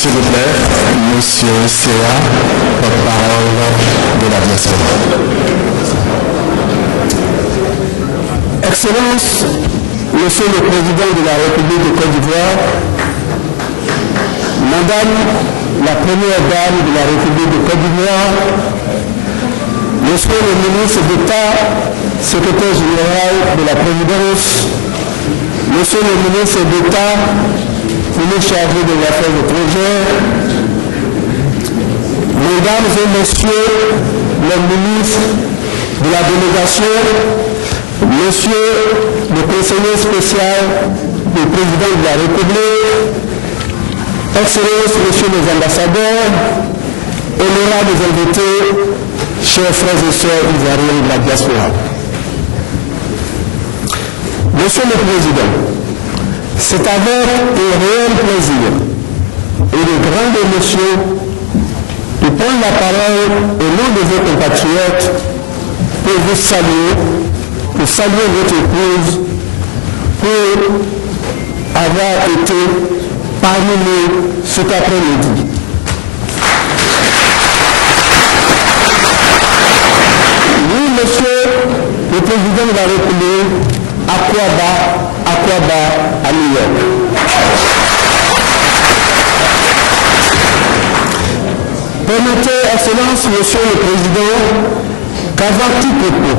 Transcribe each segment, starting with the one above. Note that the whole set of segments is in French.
s'il vous plaît, Monsieur Séa, porte-parole de la diaspora. Excellence, Monsieur le Président de la République de Côte d'Ivoire, Madame la Première Dame de la République de Côte d'Ivoire, Monsieur le Ministre d'État, Secrétaire général de la Présidence, Monsieur le Ministre d'État, ministre chargé des Affaires étrangères, Mesdames et Messieurs les ministres de la délégation, Monsieur le conseiller spécial du Président de la République, Excellences, Messieurs les ambassadeurs, honorables invités, chers frères et sœurs ivoiriens de la diaspora. Monsieur le Président, c'est avec un réel plaisir et de grande émotion de prendre la parole au nom de vos compatriotes pour vous saluer, pour saluer votre épouse, pour avoir été parmi nous cet après-midi. Oui, Monsieur le Président de la République, Akwaba à New York. Permettez, Excellence, Monsieur le Président, qu'avant tout propos,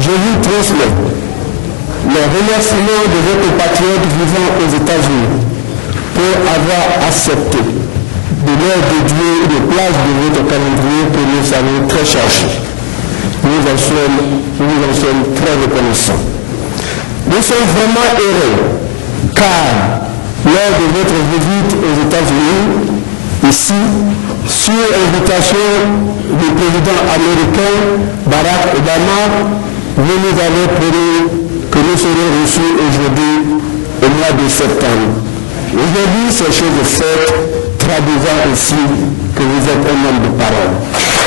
je vous transmets les remerciements de vos compatriotes vivant aux États-Unis pour avoir accepté de leur dédier une place de votre calendrier que nous savons très chargé. Nous en sommes très reconnaissants. Nous sommes vraiment heureux car lors de votre visite aux États-Unis, ici, sur invitation du président américain Barack Obama, vous nous avez promis que nous serons reçus aujourd'hui au mois de septembre. Aujourd'hui, c'est chose faite, traduisant aussi que vous êtes un homme de parole.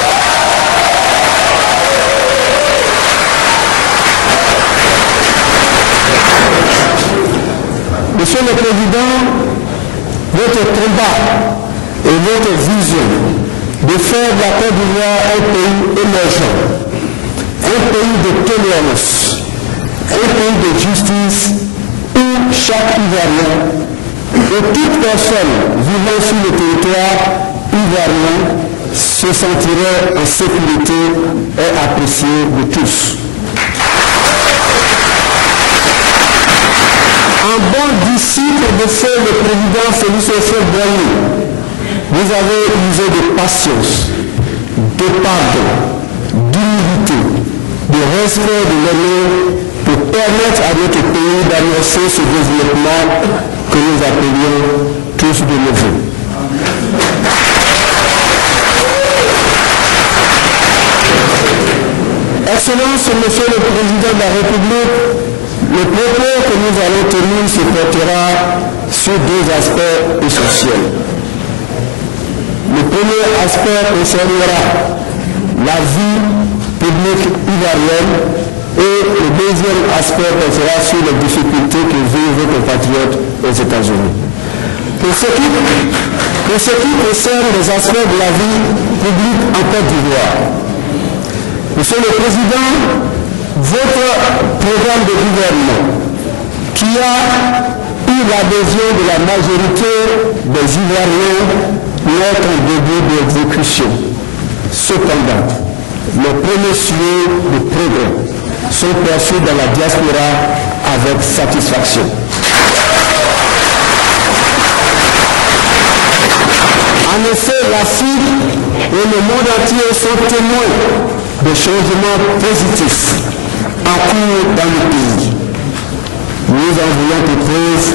Monsieur le Président, votre combat et votre vision de faire de la Côte d'Ivoire un pays émergent, un pays de tolérance, un pays de justice où chaque Ivoirien et toute personne vivant sur le territoire ivoirien se sentirait en sécurité et apprécié de tous. En bon disciple de feu le président Félix Houphouët-Boigny, vous avez usé de patience, de pardon, d'humilité, de respect de l'honneur pour permettre à notre pays d'annoncer ce développement que nous appelions tous de nos vœux. Excellence, Monsieur le Président de la République, le propos que nous allons tenir se portera sur deux aspects essentiels. Le premier aspect concernera la vie publique ivoirienne et le deuxième aspect portera sur les difficultés que vivent vos compatriotes aux États-Unis. Pour ce qui concerne les aspects de la vie publique en Côte d'Ivoire, Monsieur le Président, votre programme de gouvernement, qui a eu l'adhésion de la majorité des Ivoiriens, n'est qu'en début d'exécution. Cependant, les premiers signaux de progrès sont perçus dans la diaspora avec satisfaction. En effet, l'Afrique et le monde entier sont témoins de changements positifs en cours dans le pays. Nous en voulons pour preuve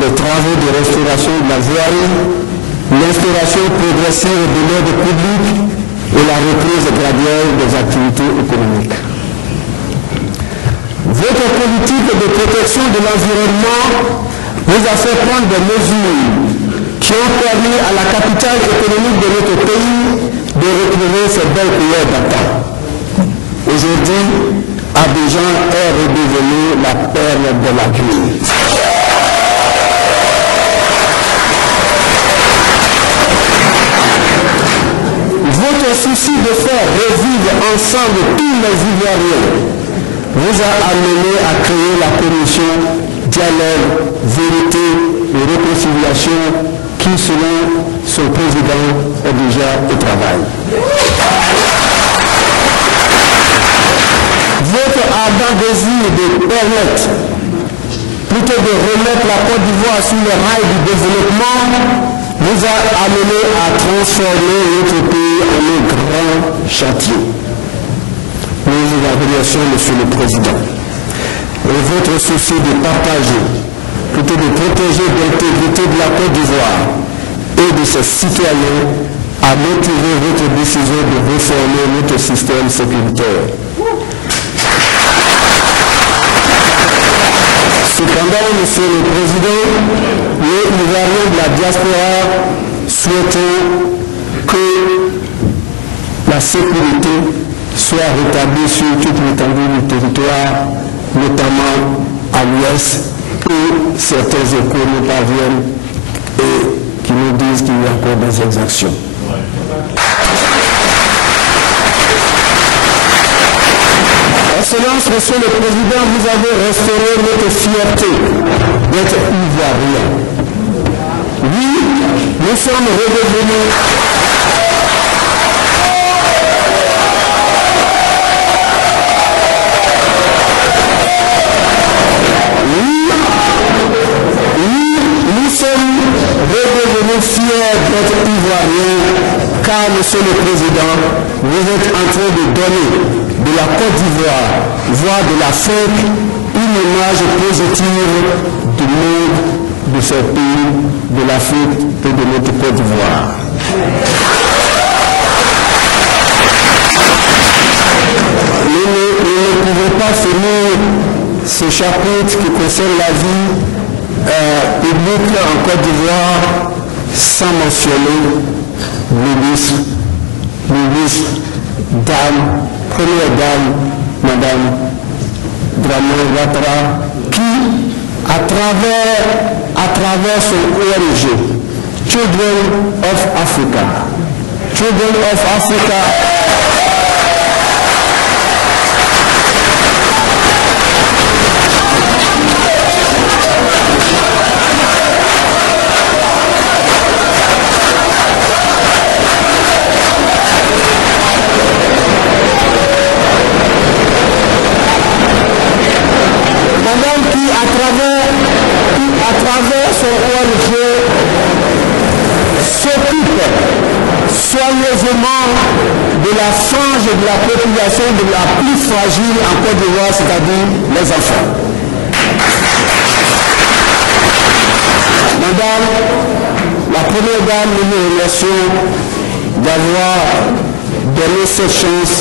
les travaux de restauration de la voirie, l'instauration progressive de l'ordre public et la reprise graduelle des activités économiques. Votre politique de protection de l'environnement vous a fait prendre des mesures qui ont permis à la capitale économique de notre pays de retrouver ses belles couleurs d'antan. Aujourd'hui, Abidjan est redevenu la perle de la ville. souci de faire revivre ensemble tous les Ivoiriens vous a amené à créer la commission Dialogue, Vérité et Réconciliation qui, selon son président, est déjà au travail. Votre ardent désir de permettre, plutôt de remettre la Côte d'Ivoire sur le rail du développement, vous a amené à transformer notre pays en un grand chantier. Nous vous en remercions, Monsieur le Président. Et votre souci de partager, plutôt de protéger l'intégrité de la Côte d'Ivoire et de ses citoyens, a motivé votre décision de réformer notre système sécuritaire. Cependant, Monsieur le Président, les Ivoiriens de la diaspora souhaitons que la sécurité soit rétablie sur toute l'étendue du territoire, notamment à l'ouest, où certains échos nous parviennent et qui nous disent qu'il y a encore des exactions. Excellence, Monsieur le Président, vous avez restauré notre fierté d'être Ivoirien. Oui, nous sommes redevenus. Nous sommes redevenus fiers d'être Ivoiriens, car, Monsieur le Président, vous êtes en train de donner de la Côte d'Ivoire, voire de l'Afrique, une image positive du monde, de ce pays, de l'Afrique et de notre Côte d'Ivoire. Nous ne pouvons pas finir ce chapitre qui concerne la vie publique en Côte d'Ivoire sans mentionner ministre, dame, première dame, Madame Dramane Ouattara, qui, à travers son ONG, Children of Africa, à travers son ONG, s'occupe soigneusement de la frange de la population de la plus fragile en Côte d'Ivoire, c'est-à-dire les enfants. Madame, la première dame, nous vous remercions d'avoir donné cette chance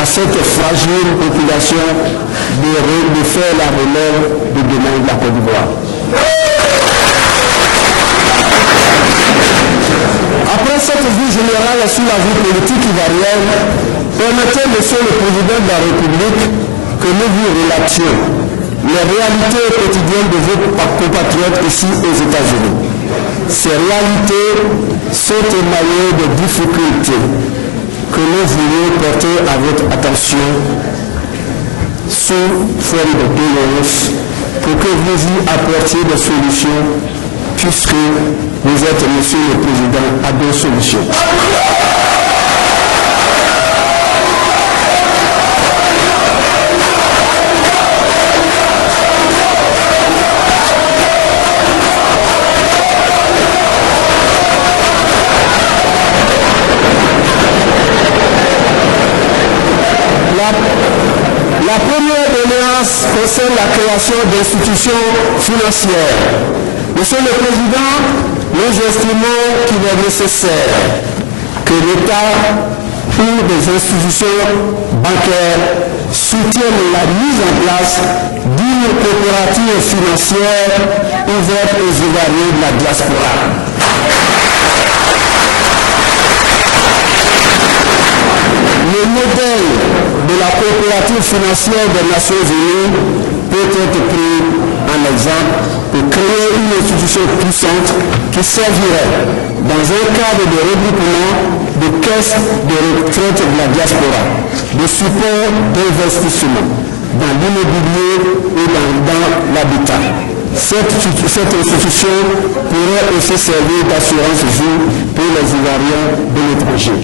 à cette fragile population de faire la relève de demain de la Côte d'Ivoire. Après cette vue générale sur la vie politique ivoirienne, permettez, Monsieur le Président de la République, que nous vous relations les réalités quotidiennes de vos compatriotes ici aux États-Unis. Ces réalités sont émaillées de difficultés que nous voulions porter à votre attention sous forme de doléances pour que vous y apportiez des solutions, puisque vous êtes, Monsieur le Président, à deux solutions. La première doléance concerne la création d'institutions financières. Monsieur le Président, nous estimons qu'il est nécessaire que l'État ou des institutions bancaires soutiennent la mise en place d'une coopérative financière ouverte aux Ivoiriens de la diaspora. Le modèle de la coopérative financière des Nations Unies peut être pris en exemple pour créer une institution puissante qui servirait, dans un cadre de regroupement, de caisses de retraite de la diaspora, de support d'investissement dans l'immobilier et dans l'habitat. Cette institution pourrait aussi servir d'assurance vie pour les Ivoiriens de l'étranger.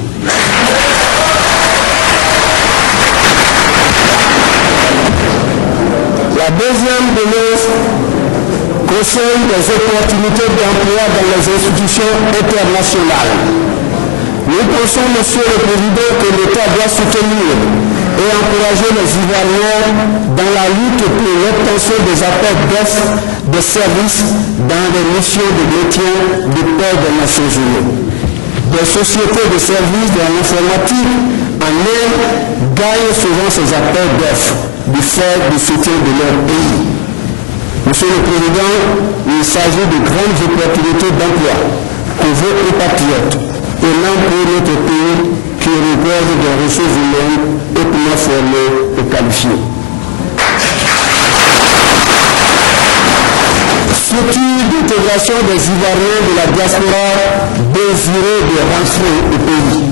La deuxième de nos concerne les opportunités d'emploi dans les institutions internationales. Nous pensons, Monsieur le Président, que l'État doit soutenir et encourager les Ivoiriens dans la lutte pour l'obtention des appels d'offres de services dans les missions de maintien de paix des Nations Unies. Des sociétés de services de l'informatique en Inde gagnent souvent ces appels d'offres du fait du soutien de leur pays. Monsieur le Président, il s'agit de grandes opportunités d'emploi pour vos compatriotes et non pour notre pays qui regorge des ressources humaines hautement formées et qualifiées. Structure d'intégration des Ivoiriens de la diaspora désireux de rentrer au pays.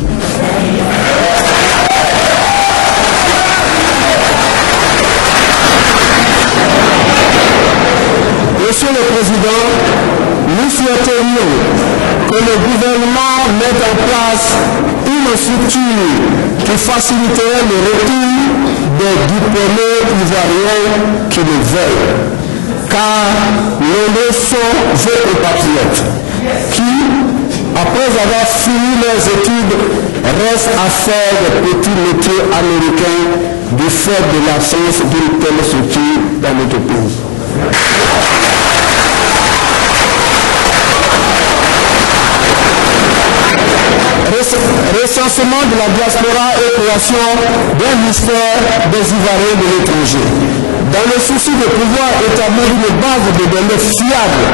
Monsieur le Président, nous souhaiterions que le gouvernement mette en place une structure qui faciliterait le retour des diplômés ivoiriens qui le veulent. Car nombreux sont vos compatriotes qui, après avoir fini leurs études, restent à faire des petits métiers américains du fait de l'absence d'une telle structure dans notre pays. Recensement de la diaspora et création d'un ministère des Ivoiriens de l'étranger. Dans le souci de pouvoir établir une base de données fiable,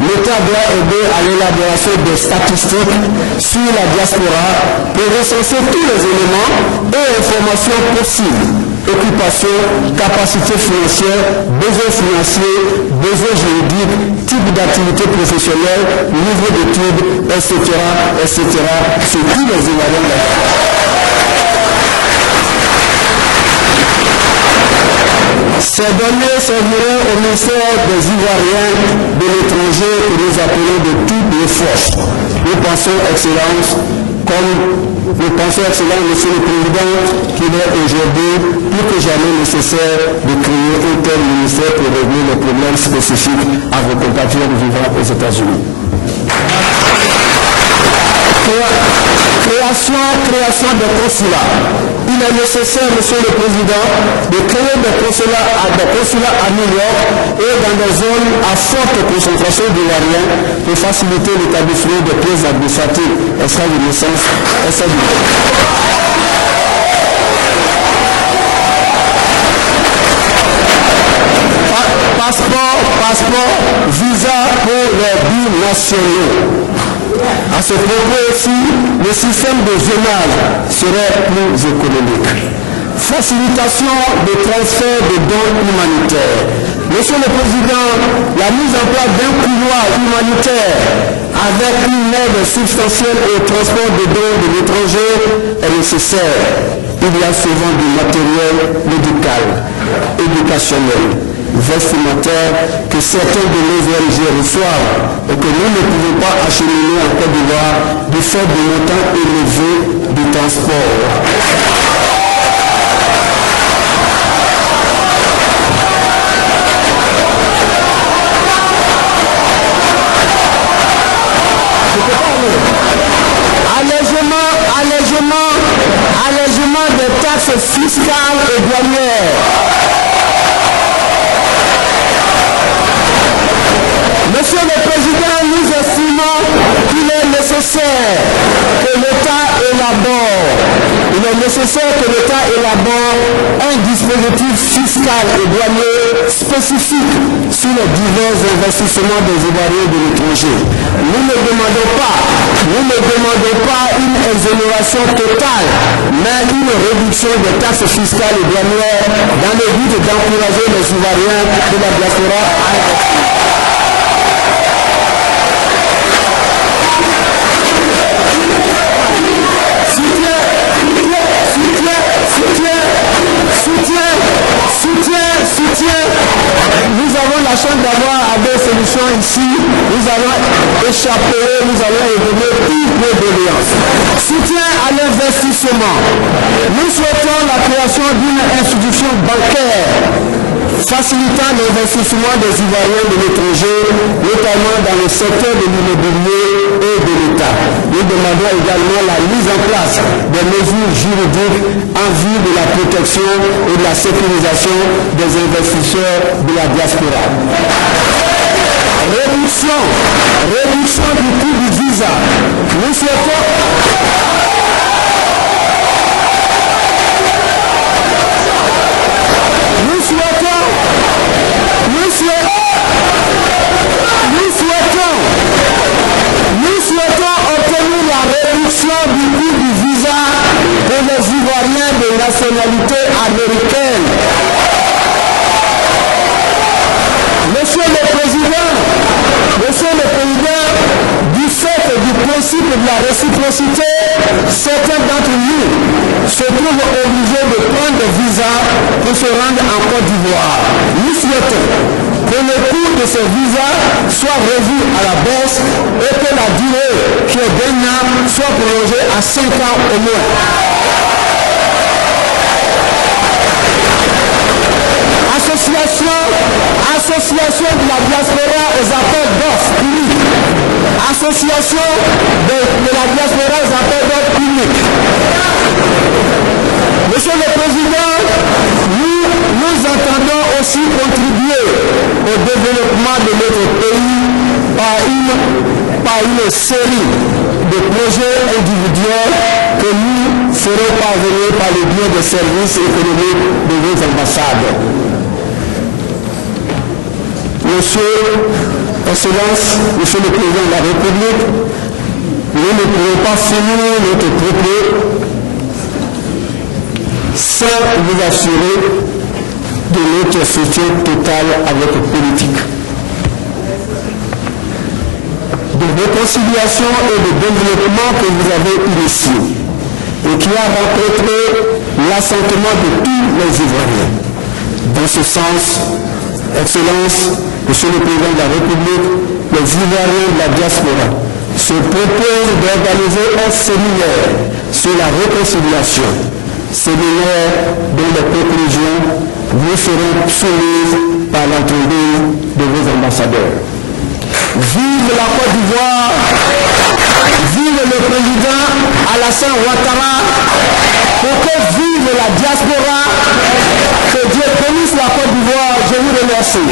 l'État doit aider à l'élaboration des statistiques sur la diaspora pour recenser tous les éléments et informations possibles. Occupation, capacité financière, besoins financiers, besoins juridiques, type d'activité professionnelle, niveau d'études, etc., sur tous les Ivoiriens. Ces données serviront au ministère des Ivoiriens de l'étranger que nous appelons de toutes les forces. Nous pensons, Excellence, Monsieur le Président, qu'il est aujourd'hui plus que jamais nécessaire de créer un tel ministère pour régler les problèmes spécifiques à vos compatriotes vivant aux États-Unis. Création de consulats. Il est nécessaire, Monsieur le Président, de créer des consulats à New York et dans des zones à forte concentration d'Ivoiriens pour faciliter l'établissement des pièces administratives, extrait de naissance, essai de passeport, visa pour les binationaux. À ce propos aussi, le système de zonage serait plus économique. Facilitation des transferts de dons humanitaires. Monsieur le Président, la mise en place d'un couloir humanitaire avec une aide substantielle au transport de dons de l'étranger est nécessaire. Il y a souvent du matériel médical, éducationnel, vestimentaire que certains de nos ONG reçoivent et que nous ne pouvons pas acheminer en Côte d'Ivoire du fait du montant élevé du transport. Allègement des taxes fiscales et douanières. Monsieur le Président, nous estimons qu'il est nécessaire que l'État élabore un dispositif fiscal et douanier spécifique sur les divers investissements des Ivoiriens de l'étranger. Nous ne demandons pas une exonération totale, mais une réduction des taxes fiscales et douanières dans le but d'encourager les Ivoiriens de la diaspora à investir. tâchons d'avoir des solutions ici. Nous allons échapper, nous allons évoluer toute nos doléances. Soutien à l'investissement. Nous souhaitons la création d'une institution bancaire facilitant l'investissement des Ivoiriens de l'étranger, notamment dans le secteur de l'immobilier et de l'État. Nous demandons également la mise en place des mesures juridiques en vue de la protection et de la sécurisation des investisseurs de la diaspora. Réduction du coût du visa. Nous souhaitons... Nous souhaitons obtenir la réduction du coût du visa pour les Ivoiriens de nationalité américaine. Monsieur le Président, du fait du principe de la réciprocité, certains d'entre nous se trouvent obligés de prendre des visas pour se rendre en Côte d'Ivoire. Nous souhaitons que le coût de ces visas soit revu à la baisse et que la durée qui est d'un an soit prolongée à 5 ans au moins. Association de la diaspora aux appels d'offres publics. Association de la diaspora aux appels d'offres publics. Monsieur le Président, nous entendons aussi contribuer au développement de notre pays par une série de projets individuels que nous ferons parvenir par le biais des services économiques de vos ambassades. Excellence, Monsieur le Président de la République, nous ne pouvons pas finir notre propos sans vous assurer de notre soutien total à votre politique de réconciliation et de développement que vous avez initié et qui a rencontré l'assentiment de tous les Ivoiriens. Dans ce sens, Excellence, Monsieur le Président de la République, les Ivoiriens de la diaspora se proposent d'organiser un séminaire sur la réconciliation, séminaire dont les conclusions vous seront soumises par l'entrevue de vos ambassadeurs. Vive la Côte d'Ivoire, vive le président Alassane Ouattara, pour que vive la diaspora, que Dieu bénisse la Côte d'Ivoire. Je vous remercie.